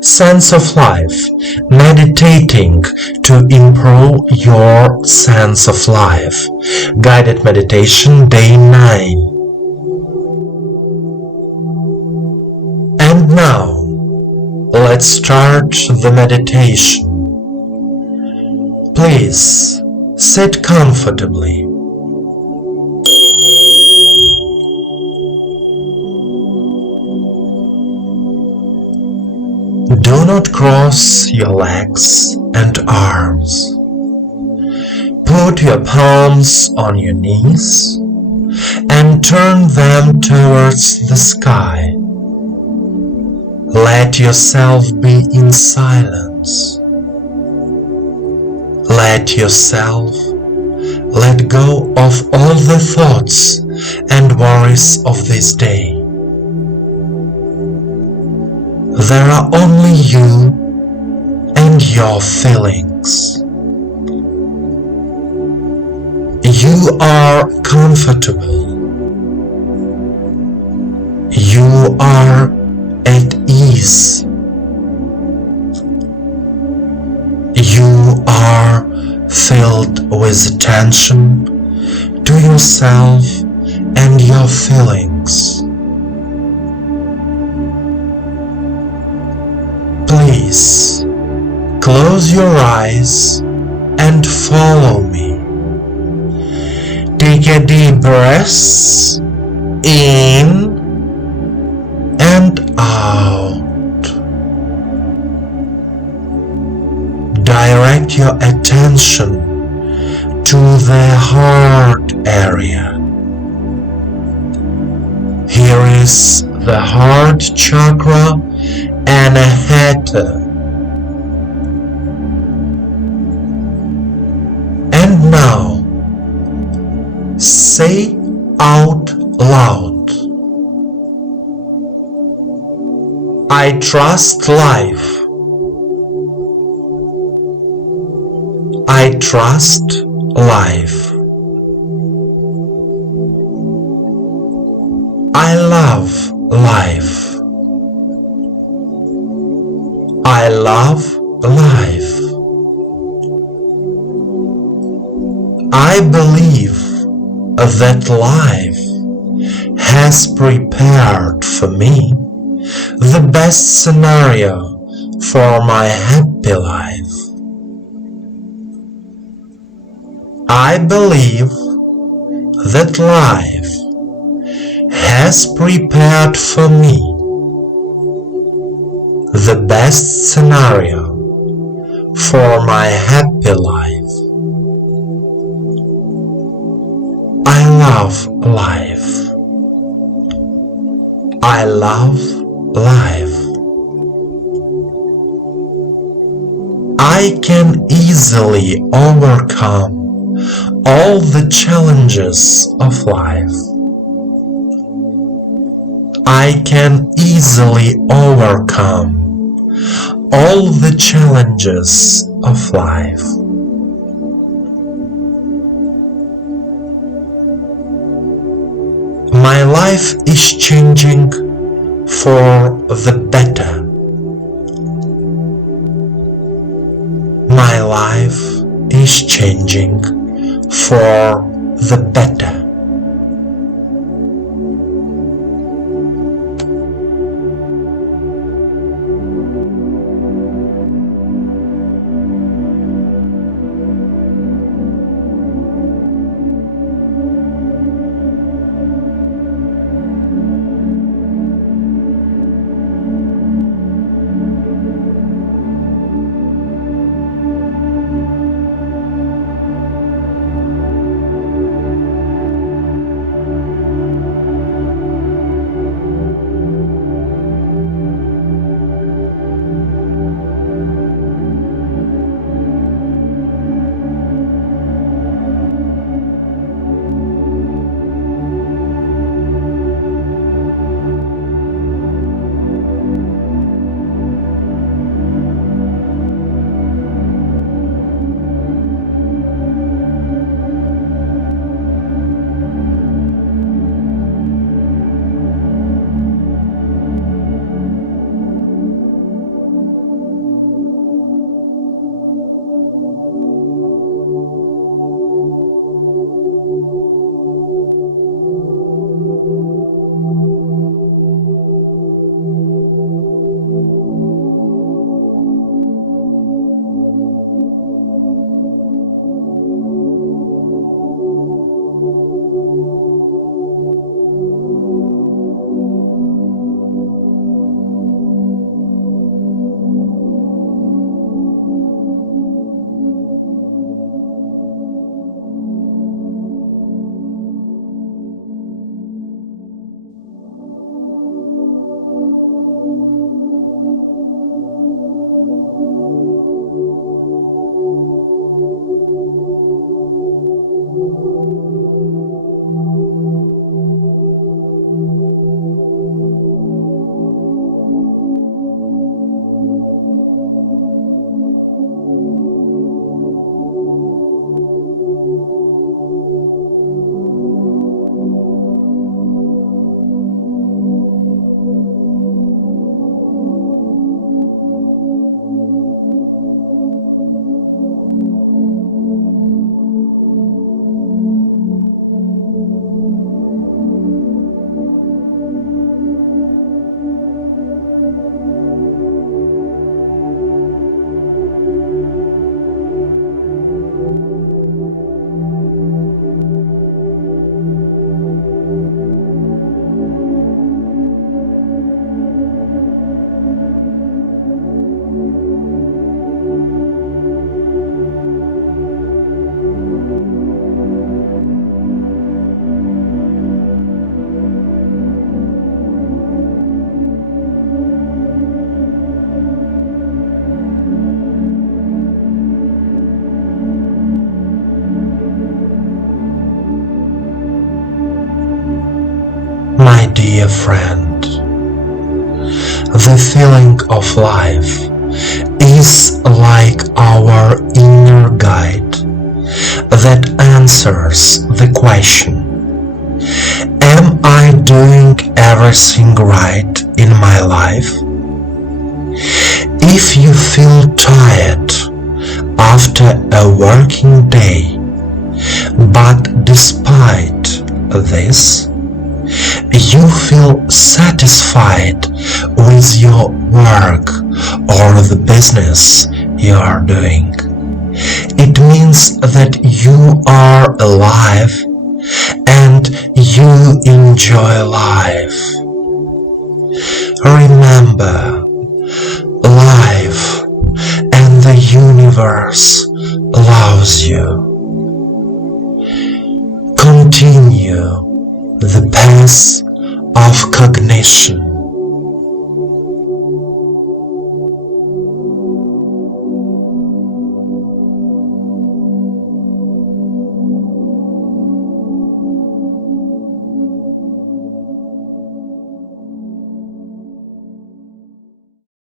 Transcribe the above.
sense of life, meditating to improve your sense of life. Guided meditation, day 9. And now, let's start the meditation. Please sit comfortably. Do not cross your legs and arms. Put your palms on your knees and turn them towards the sky. Let yourself be in silence. Let yourself let go of all the thoughts and worries of this day. There are only you and your feelings. You are comfortable. You are at ease. You are filled with attention to yourself and your feelings. Please close your eyes and follow me. Take a deep breath in and out. Direct your attention to the heart area. Here is the heart chakra and a head. And now, say out loud, I trust life. I trust life. I love life. I love life. I believe that life has prepared for me the best scenario for my happy life. I believe that life has prepared for me the best scenario for my happy life. I love life. I love life. I can easily overcome all the challenges of life. I can easily overcome all the challenges of life. My life is changing for the better. My life is changing for the better. dear friend. The feeling of life is like our inner guide that answers the question, am I doing everything right in my life? If you feel tired after a working day, but despite this, you feel satisfied with your work or the business you are doing, it means that you are alive and you enjoy life. Remember, life and the universe loves you. Continue the path of cognition